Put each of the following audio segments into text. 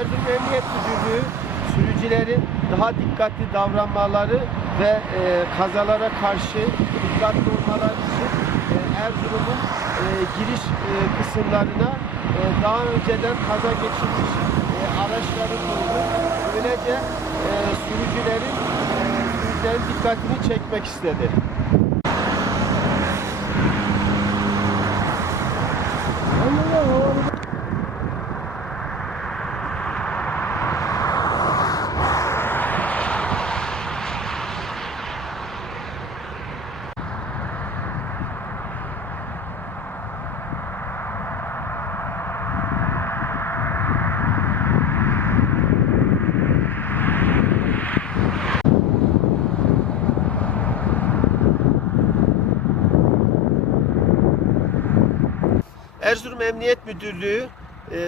Erzurum Emniyet Müdürlüğü sürücülerin daha dikkatli davranmaları ve e, kazalara karşı dikkatli olmaları için e, Erzurum'un e, giriş e, kısımlarına e, daha önceden kaza geçirmiş e, araçları koydu. Böylece e, sürücülerin e, sürücülerin dikkatini çekmek istedi. Erzurum Emniyet Müdürlüğü e,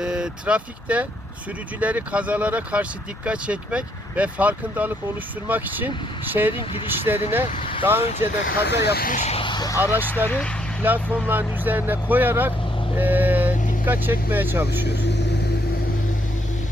trafikte sürücüleri kazalara karşı dikkat çekmek ve farkındalık oluşturmak için şehrin girişlerine daha önceden kaza yapmış araçları platformların üzerine koyarak e, dikkat çekmeye çalışıyor.